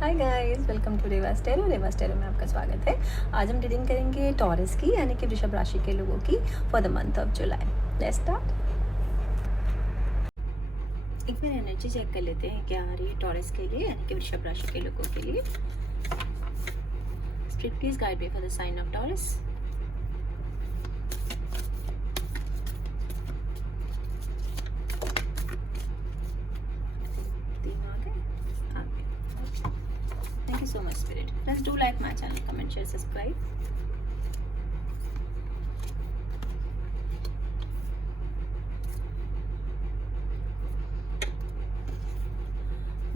Hi guys, welcome to Revas tarot. Revas tarot में आपका स्वागत है। आज हम रीडिंग करेंगे टॉरस की यानी कि वृषभ राशि के लोगों की for the month of July. Let's start. एक बार एनर्जी चेक कर लेते हैं क्या आ रही है टॉरस के लिए यानी कि वृषभ राशि के लोगों के लिए। Spirit please guide me for the sign of Taurus. Thank you so much, Spirit. Please do like my channel, comment, share, subscribe.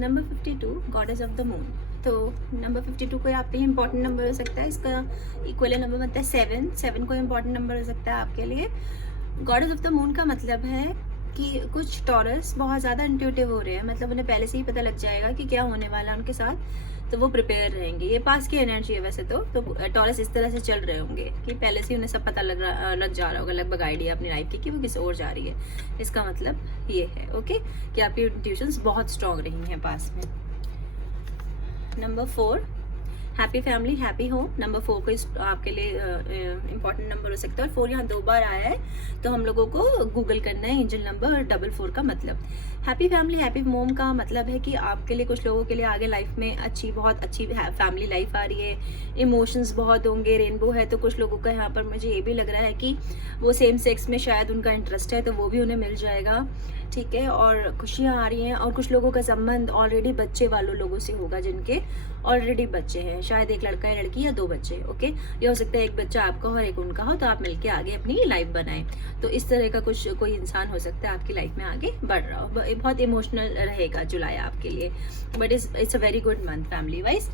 Number 52 goddess of the moon. तो नंबर 52 कोई आपके लिए इंपॉर्टेंट नंबर हो सकता है। इसका इक्वल नंबर बनता है 7 कोई इंपॉर्टेंट नंबर हो सकता है आपके लिए। गॉडेस ऑफ द मून का मतलब है कि कुछ टॉरस बहुत ज़्यादा इंट्यूटिव हो रहे हैं, मतलब उन्हें पहले से ही पता लग जाएगा कि क्या होने वाला है उनके साथ, तो वो प्रिपेयर रहेंगे। ये पास की एनर्जी है वैसे तो टॉरस इस तरह से चल रहे होंगे कि पहले से उन्हें सब पता लग जा रहा होगा, लगभग आइडिया अपनी लाइफ की कि वो किसी और जा रही है। इसका मतलब ये है ओके कि आपकी इंट्यूशंस बहुत स्ट्रांग रही हैं पास में। Number 4 happy family happy home. Number 4 को आपके लिए इंपॉर्टेंट नंबर हो सकता है और 4 यहाँ 2 बार आया है, तो हम लोगों को गूगल करना है एंजल नंबर 44 का मतलब। हैप्पी फैमिली हैप्पी होम का मतलब है कि आपके लिए, कुछ लोगों के लिए आगे लाइफ में बहुत अच्छी फैमिली लाइफ आ रही है, इमोशंस बहुत होंगे, रेनबो है। तो कुछ लोगों का यहाँ पर मुझे ये भी लग रहा है कि वो सेम सेक्स में शायद उनका इंटरेस्ट है, तो वो भी उन्हें मिल जाएगा, ठीक है। और खुशियाँ आ रही हैं। और कुछ लोगों का संबंध ऑलरेडी बच्चे वालों लोगों से होगा जिनके ऑलरेडी बच्चे हैं, शायद एक लड़का या लड़की या 2 बच्चे, ओके। ये हो सकता है एक बच्चा आपका हो और एक उनका हो, तो आप मिलके आगे अपनी लाइफ बनाएं। तो इस तरह का कोई इंसान हो सकता है आपकी लाइफ में आगे बढ़ रहा हो। बहुत इमोशनल रहेगा जुलाई आपके लिए, but it's a very good month family wise.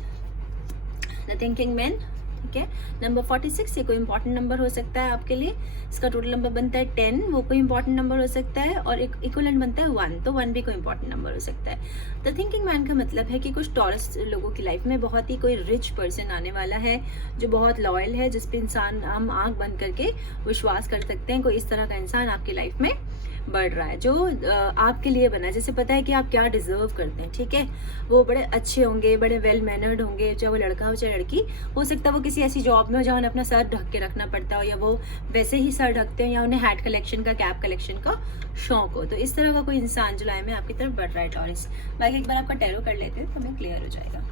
The thinking man, ठीक है। नंबर 46 ये कोई इंपॉर्टेंट नंबर हो सकता है आपके लिए। इसका टोटल नंबर बनता है 10, वो कोई इंपॉर्टेंट नंबर हो सकता है। और एक इक्वलेंट बनता है 1, तो 1 भी कोई इंपॉर्टेंट नंबर हो सकता है। द थिंकिंग मैन का मतलब है कि कुछ टॉरस लोगों की लाइफ में बहुत ही कोई रिच पर्सन आने वाला है जो बहुत लॉयल है, जिस पे इंसान हम आंख बंद करके विश्वास कर सकते हैं। कोई इस तरह का इंसान आपकी लाइफ में बढ़ रहा है जो आपके लिए बना है, जैसे पता है कि आप क्या डिजर्व करते हैं, ठीक है। वो बड़े अच्छे होंगे, बड़े वेल मैनर्ड होंगे, चाहे वो लड़का हो चाहे लड़की। हो सकता है वो किसी ऐसी जॉब में हो जहाँ उन्हें अपना सर ढक के रखना पड़ता हो, या वो वैसे ही सर ढकते हो, या उन्हें हैट कलेक्शन का, कैप कलेक्शन का शौक हो। तो इस तरह का कोई इंसान जुलाई में आपकी तरफ बढ़ रहा है टॉरस। बाकी एक बार आपका टैरो कर लेते हैं तो हमें क्लियर हो जाएगा।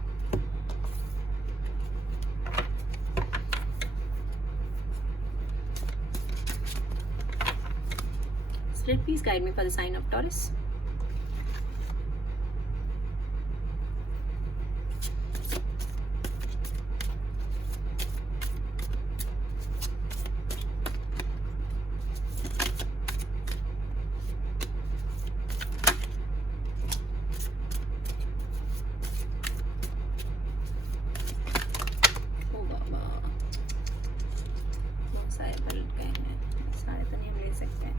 Spirit, please guide me for the sign of Taurus. बहुत सारे पलट गए हैं, सारे तो नहीं हम ले सकते हैं।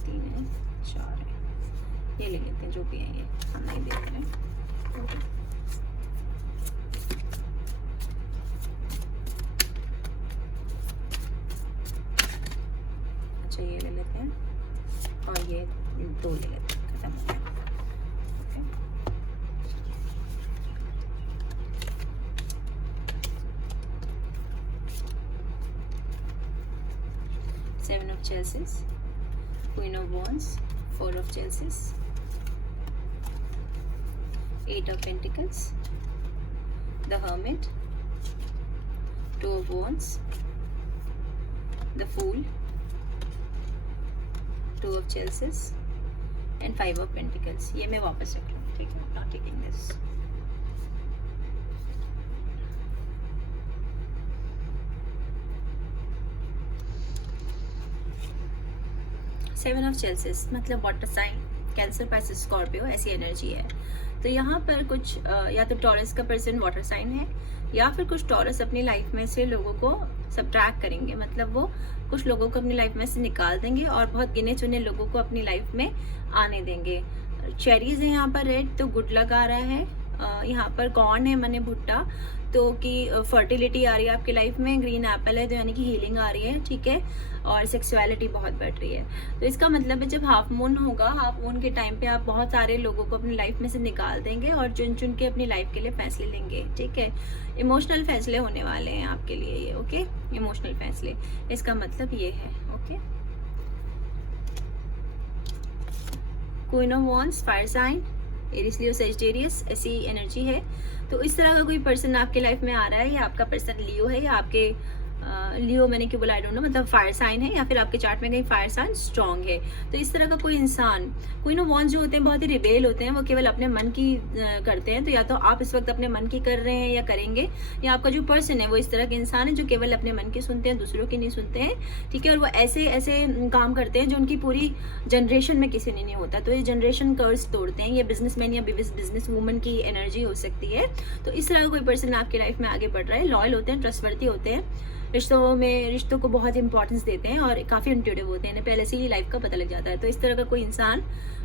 3 है, 4 है, ये ले लेते हैं जो भी है, ये हम नहीं देख रहे हैं। अच्छा ये ले लेते हैं और ये 2 ले लेते हैं, खत्म हो गया। Seven of Chelseas, Queen of Wands, 4 of Chelseas, 8 of Pentacles, the Hermit, 2 of Wands, the Fool, 2 of Chelseas and 5 of Pentacles। ये मैं वापस रख लूँ, ठीक है, not taking this। Seven of chalices मतलब water sign, Cancer, Pisces, Scorpio, ऐसी energy है। तो यहाँ पर कुछ या तो टॉरस का पर्सन वाटर साइन है, या फिर कुछ टॉरस अपनी लाइफ में से लोगों को सब्ट्रैक्ट करेंगे, मतलब वो कुछ लोगों को अपनी लाइफ में से निकाल देंगे और बहुत गिने चुने लोगों को अपनी लाइफ में आने देंगे। चेरीज है यहाँ पर रेड, तो गुड लक आ रहा है। यहाँ पर कॉर्न है माने भुट्टा, तो कि फर्टिलिटी आ रही है आपकी लाइफ में। ग्रीन एप्पल है तो यानी कि हीलिंग आ रही है, ठीक है, और सेक्सुअलिटी बहुत बढ़ रही है। तो इसका मतलब है जब हाफ मून होगा, हाफ मून के टाइम पे आप बहुत सारे लोगों को अपनी लाइफ में से निकाल देंगे और चुन चुन के अपनी लाइफ के लिए फैसले लेंगे, ठीक है। इमोशनल फैसले होने वाले हैं आपके लिए ये, ओके, इमोशनल फैसले, इसका मतलब ये है, okay. Queen of wands, fire sign, Aries, Leo, Sagittarius, ऐसी एनर्जी है। तो इस तरह का कोई पर्सन आपके लाइफ में आ रहा है, या आपका पर्सन लियो है, या आपके लियो मैंने क्यों बोला आई डोंट नो, मतलब फायर साइन है, या फिर आपके चार्ट में कहीं फायर साइन स्ट्रॉन्ग है। तो इस तरह का कोई इंसान, क्वीन ऑफ वॉन्ड्स जो होते हैं बहुत ही रिबेल होते हैं, वो केवल अपने मन की करते हैं। तो या तो आप इस वक्त अपने मन की कर रहे हैं या करेंगे, या आपका जो पर्सन है वो इस तरह के इंसान है जो केवल अपने मन की सुनते हैं, दूसरों की नहीं सुनते हैं, ठीक है। और वो ऐसे ऐसे काम करते हैं जो उनकी पूरी जनरेशन में किसी ने नहीं होता। तो ये जनरेशन कर्स तोड़ते हैं। ये बिजनेसमैन या बिजनेस वूमन की एनर्जी हो सकती है। तो इस तरह का कोई पर्सन आपकी लाइफ में आगे बढ़ रहा है, लॉयल होते हैं, ट्रस्टवर्दी होते हैं, रिश्तों को बहुत इंपॉर्टेंस देते हैं और काफ़ी इंट्यूटिव होते हैं, इन्हें पहले से ही लाइफ का पता लग जाता है। तो इस तरह का कोई इंसान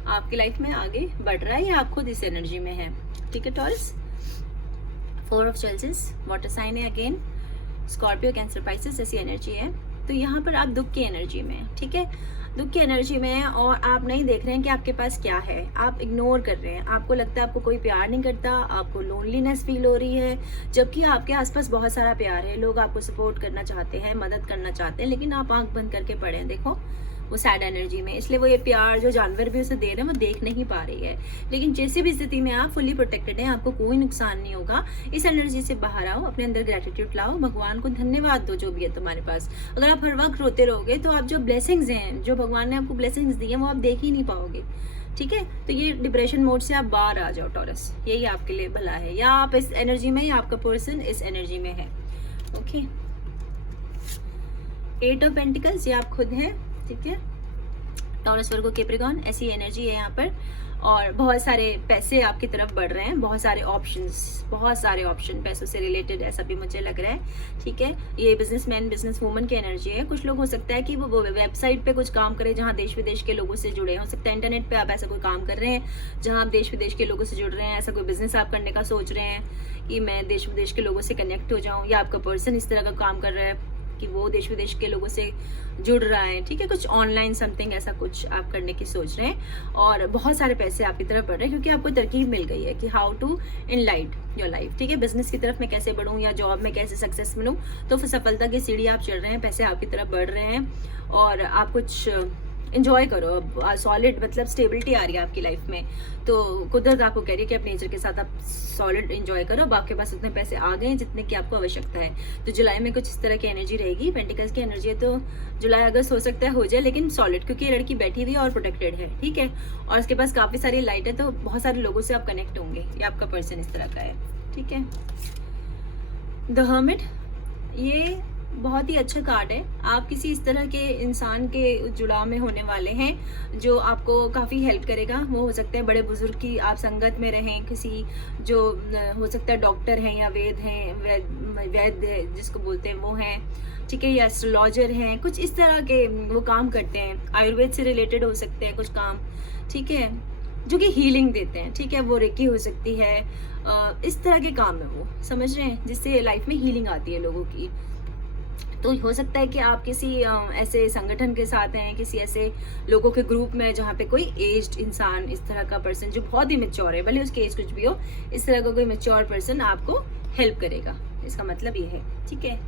आपकी लाइफ में आगे बढ़ रहा है, या आप खुद इस एनर्जी में है, ठीक है। टॉरस, 4 ऑफ चेल्सिस, वाटर साइन है अगेन, स्कॉर्पियो, कैंसर, पाइसेस, ऐसी एनर्जी है। तो यहाँ पर आप दुख की एनर्जी में है, ठीक है, दुख की एनर्जी में है, और आप नहीं देख रहे हैं कि आपके पास क्या है, आप इग्नोर कर रहे हैं। आपको लगता है आपको कोई प्यार नहीं करता, आपको लोनलीनेस फील हो रही है, जबकि आपके आसपास बहुत सारा प्यार है, लोग आपको सपोर्ट करना चाहते हैं, मदद करना चाहते हैं, लेकिन आप आंख बंद करके पड़े हैं, देखो वो सैड एनर्जी में। इसलिए वो ये प्यार जो जानवर भी उसे दे रहे हैं वो देख नहीं पा रही है। लेकिन जैसे भी स्थिति में आप फुल्ली प्रोटेक्टेड हैं, आपको कोई नुकसान नहीं होगा। इस एनर्जी से बाहर आओ, अपने अंदर ग्रेटिट्यूड लाओ, भगवान को धन्यवाद दो जो भी है तुम्हारे पास। अगर आप हर वक्त रोते रहोगे तो आप जो ब्लेसिंग्स हैं, जो भगवान ने आपको ब्लेसिंग्स दी हैं, वो आप देख ही नहीं पाओगे, ठीक है। तो ये डिप्रेशन मोड से आप बाहर आ जाओ टॉरस, यही आपके लिए भला है। या आप इस एनर्जी में, या आपका पर्सन इस एनर्जी में है, ओके। 8 ऑफ पेंटिकल्स, ये आप खुद हैं, ठीक है। टॉरस, वर्गो, कैप्रिकॉर्न, ऐसी एनर्जी है यहाँ पर। और बहुत सारे पैसे आपकी तरफ बढ़ रहे हैं, बहुत सारे ऑप्शन पैसों से रिलेटेड, ऐसा भी मुझे लग रहा है, ठीक है। ये बिजनेसमैन, बिजनेस वूमन की एनर्जी है। कुछ लोग हो सकता है कि वो वेबसाइट पे कुछ काम करें जहाँ देश विदेश के लोगों से जुड़े हो सकता है, इंटरनेट पे आप ऐसा कोई काम कर रहे हैं जहाँ आप देश विदेश के लोगों से जुड़ रहे हैं, ऐसा कोई बिजनेस आप करने का सोच रहे हैं कि मैं देश विदेश के लोगों से कनेक्ट हो जाऊँ, या आपका पर्सन इस तरह का काम कर रहा है कि वो देश विदेश के लोगों से जुड़ रहा है, ठीक है। कुछ ऑनलाइन समथिंग ऐसा कुछ आप करने की सोच रहे हैं, और बहुत सारे पैसे आपकी तरफ बढ़ रहे हैं क्योंकि आपको तरकीब मिल गई है कि how to enlight your life, ठीक है। बिजनेस की तरफ मैं कैसे बढ़ूँ, या जॉब में कैसे सक्सेस मिलूँ, तो फिर सफलता की सीढ़ी आप चढ़ रहे हैं, पैसे आपकी तरफ बढ़ रहे हैं, और आप कुछ इंजॉय करो। अब सॉलिड मतलब स्टेबिलिटी आ रही है आपकी लाइफ में, तो कुदरत आपको कह रही है कि अपने नेचर के साथ आप सॉलिड इंजॉय करो। अब आपके पास उतने पैसे आ गए हैं जितने की आपको आवश्यकता है। तो जुलाई में कुछ इस तरह की एनर्जी रहेगी, पेंटिकल्स की एनर्जी है, तो जुलाई अगस्त हो सकता है हो जाए, लेकिन सॉलिड, क्योंकि ये लड़की बैठी हुई है और प्रोटेक्टेड है, ठीक है। और उसके पास काफ़ी सारी लाइट है, तो बहुत सारे लोगों से आप कनेक्ट होंगे। ये आपका पर्सन इस तरह का है, ठीक है। द हर्मिट, ये बहुत ही अच्छा कार्ड है। आप किसी इस तरह के इंसान के जुड़ाव में होने वाले हैं जो आपको काफ़ी हेल्प करेगा। वो हो सकता है बड़े बुजुर्ग की आप संगत में रहें, किसी जो हो सकता है डॉक्टर हैं या वैद्य जिसको बोलते हैं वो हैं, ठीक है, या एस्ट्रोलॉजर हैं, कुछ इस तरह के वो काम करते हैं। आयुर्वेद से रिलेटेड हो सकते हैं कुछ काम, ठीक है, जो कि हीलिंग देते हैं, ठीक है। वो रेकी हो सकती है, इस तरह के काम है वो, समझ रहे हैं, जिससे लाइफ में हीलिंग आती है लोगों की। तो हो सकता है कि आप किसी ऐसे संगठन के साथ हैं, किसी ऐसे लोगों के ग्रुप में जहाँ पे कोई एज्ड इंसान, इस तरह का पर्सन जो बहुत ही मैच्योर है, भले उसकी एज कुछ भी हो, इस तरह का कोई मैच्योर पर्सन आपको हेल्प करेगा, इसका मतलब ये है, ठीक है।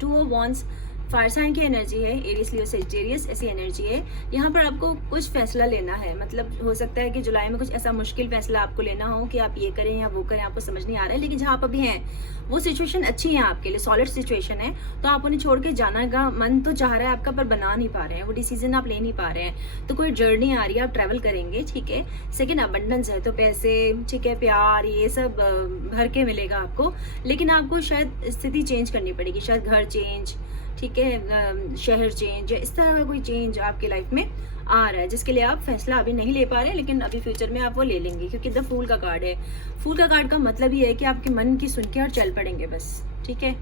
2 ऑफ वॉन्ड्स, फायर साइन की एनर्जी है, एरिस, लियो, सेजिटेरियस, ऐसी एनर्जी है। यहाँ पर आपको कुछ फैसला लेना है, मतलब हो सकता है कि जुलाई में कुछ ऐसा मुश्किल फैसला आपको लेना हो कि आप ये करें या वो करें, आपको समझ नहीं आ रहा है। लेकिन जहाँ आप अभी हैं वो सिचुएशन अच्छी है आपके लिए, सॉलिड सिचुएशन है, तो आप उन्हें छोड़ के जाना का मन तो चाह रहा है आपका, पर बना नहीं पा रहे हैं, वो डिसीजन आप ले नहीं पा रहे हैं। तो कोई जर्नी आ रही है, आप ट्रैवल करेंगे, ठीक है। सेकेंड, अबंडेंस है, तो पैसे, ठीक है, प्यार, ये सब भर के मिलेगा आपको। लेकिन आपको शायद स्थिति चेंज करनी पड़ेगी, शायद घर चेंज, ठीक है, शहर चेंज, इस तरह का कोई चेंज आपकी लाइफ में आ रहा है, जिसके लिए आप फैसला अभी नहीं ले पा रहे हैं, लेकिन अभी फ्यूचर में आप वो ले लेंगे, क्योंकि द फूल का कार्ड है। फूल का कार्ड का मतलब ये है कि आपके मन की सुन के और चल पड़ेंगे बस, ठीक है।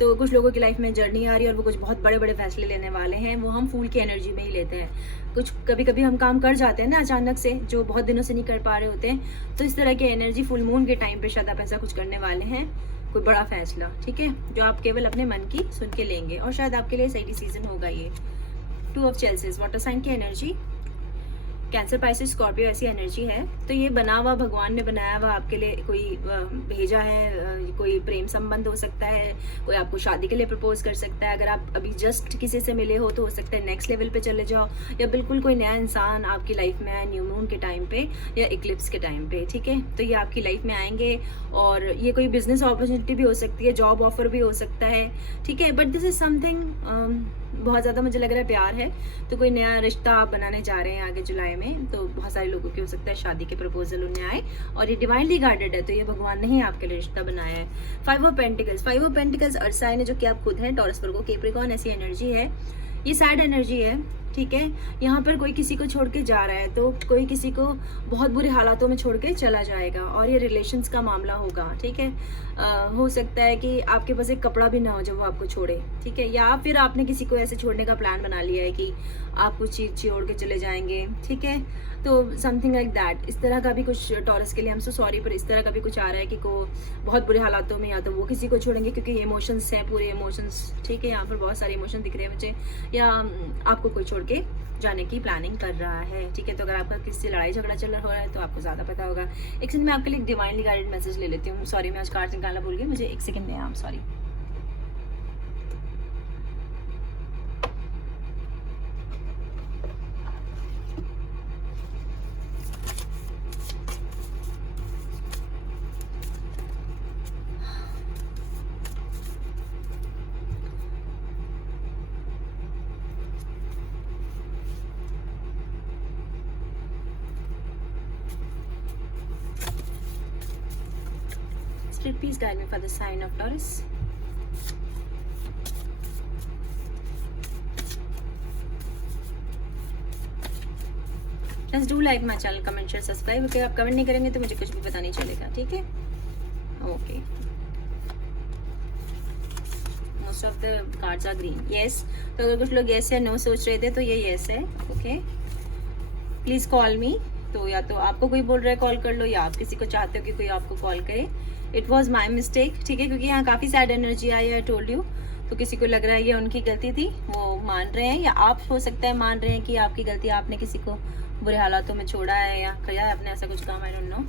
तो कुछ लोगों की लाइफ में जर्नी आ रही है और वो कुछ बहुत बड़े बड़े फैसले लेने वाले हैं, वो हम फूल की एनर्जी में ही लेते हैं। कुछ कभी कभी हम काम कर जाते हैं ना अचानक से, जो बहुत दिनों से नहीं कर पा रहे होते हैं, तो इस तरह की एनर्जी फुल मून के टाइम पे शायद आप ऐसा कुछ करने वाले हैं, कोई बड़ा फैसला, ठीक है, जो आप केवल अपने मन की सुन के लेंगे और शायद आपके लिए सही डिसीजन होगा ये। 2 ऑफ चेल्सिस, वाटर साइन की एनर्जी, कैंसर, पाइसेस, स्कॉर्पियो ऐसी एनर्जी है। तो ये बना हुआ, भगवान ने बनाया हुआ आपके लिए कोई भेजा है, कोई प्रेम संबंध हो सकता है, कोई आपको शादी के लिए प्रपोज कर सकता है। अगर आप अभी जस्ट किसी से मिले हो तो हो सकता है नेक्स्ट लेवल पे चले जाओ, या बिल्कुल कोई नया इंसान आपकी लाइफ में आए न्यू मून के टाइम पे या इक्लिप्स के टाइम पे, ठीक है। तो ये आपकी लाइफ में आएंगे और ये कोई बिजनेस अपॉर्चुनिटी भी हो सकती है, जॉब ऑफर भी हो सकता है, ठीक है। बट दिस इज समथिंग बहुत ज़्यादा मुझे लग रहा है प्यार है, तो कोई नया रिश्ता आप बनाने जा रहे हैं आगे जुलाई में, तो बहुत सारे लोगों की हो सकता है शादी के प्रपोजल उन्हें आए और ये डिवाइनली गाइडेड है, तो ये भगवान ने ही आपके लिए रिश्ता बनाया है। 5 ऑफ पेंटिकल्स अर्थ साइन है, जो कि आप खुद हैं, टॉरस वर्गो कैप्रिकॉर्न ऐसी एनर्जी है। ये सैड एनर्जी है, ठीक है। यहाँ पर कोई किसी को छोड़ के जा रहा है, तो कोई किसी को बहुत बुरे हालातों में छोड़ के चला जाएगा और ये रिलेशंस का मामला होगा, ठीक है। हो सकता है कि आपके पास एक कपड़ा भी ना हो जब वो आपको छोड़े, ठीक है, या फिर आपने किसी को ऐसे छोड़ने का प्लान बना लिया है कि आप कुछ चीज़ छोड़ के चले जाएंगे, ठीक है। तो समथिंग लाइक दैट, इस तरह का भी कुछ टॉरस के लिए, हम सो सॉरी, पर इस तरह का भी कुछ आ रहा है कि को बहुत बुरे हालातों में या तो वो किसी को छोड़ेंगे, क्योंकि ये इमोशंस हैं, पूरे इमोशंस, ठीक है। यहाँ पर बहुत सारे इमोशन दिख रहे हैं मुझे, या आपको कोई छोड़ के जाने की प्लानिंग कर रहा है, ठीक है। तो अगर आपका किसी से लड़ाई झगड़ा चल रहा है तो आपको ज़्यादा पता होगा। एक सेकंड, मैं आपके लिए एक डिवाइनली गाइडेड मैसेज ले लेती हूँ। सॉरी, मैं आज कार्ड निकालना भूल गई, मुझे एक सेकंड में, I am sorry. Spirit, please guide me for the sign of Taurus. Just do like my channel, comment, share, subscribe. Okay, आप कमेंट नहीं करेंगे तो मुझे कुछ भी पता नहीं चलेगा, ठीक है। Okay, most of the cards are green, yes. तो अगर कुछ लोग यस या नो सोच रहे थे तो ये यस है, ओके। प्लीज कॉल मी, तो या तो आपको कोई बोल रहा है कॉल कर लो, या आप किसी को चाहते हो कि कोई आपको कॉल करे। इट वॉज माई मिस्टेक, ठीक है, क्योंकि यहाँ काफ़ी सैड एनर्जी आई है, आई टोल्ड यू। तो किसी को लग रहा है ये उनकी गलती थी, वो मान रहे हैं, या आप हो सकता है मान रहे हैं कि आपकी गलती, आपने किसी को बुरे हालातों में छोड़ा है या किया है आपने ऐसा कुछ काम, I don't know.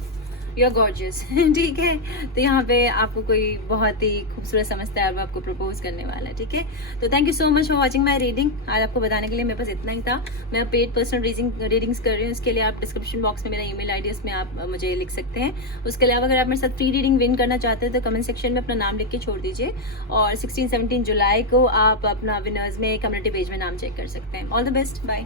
You are gorgeous, ठीक है। तो यहाँ पे आपको कोई बहुत ही खूबसूरत समझता है और वो आपको प्रपोज करने वाला है, ठीक है। तो thank you so much for watching my reading. आज आपको बताने के लिए मेरे पास इतना ही था। मैं पेड पर्सनल रीडिंग्स कर रही हूँ, इसके लिए आप डिस्क्रिप्शन बॉक्स में मेरा ईमेल आईडी, उसमें आप मुझे लिख सकते हैं। उसके अलावा अगर आप मेरे साथ फ्री रीडिंग विन करना चाहते हैं तो कमेंट सेक्शन में अपना नाम लिख के छोड़ दीजिए, और 16-17 जुलाई को आप अपना विनर्स में कम्युनिटी पेज में नाम चेक कर सकते हैं। All the best, bye.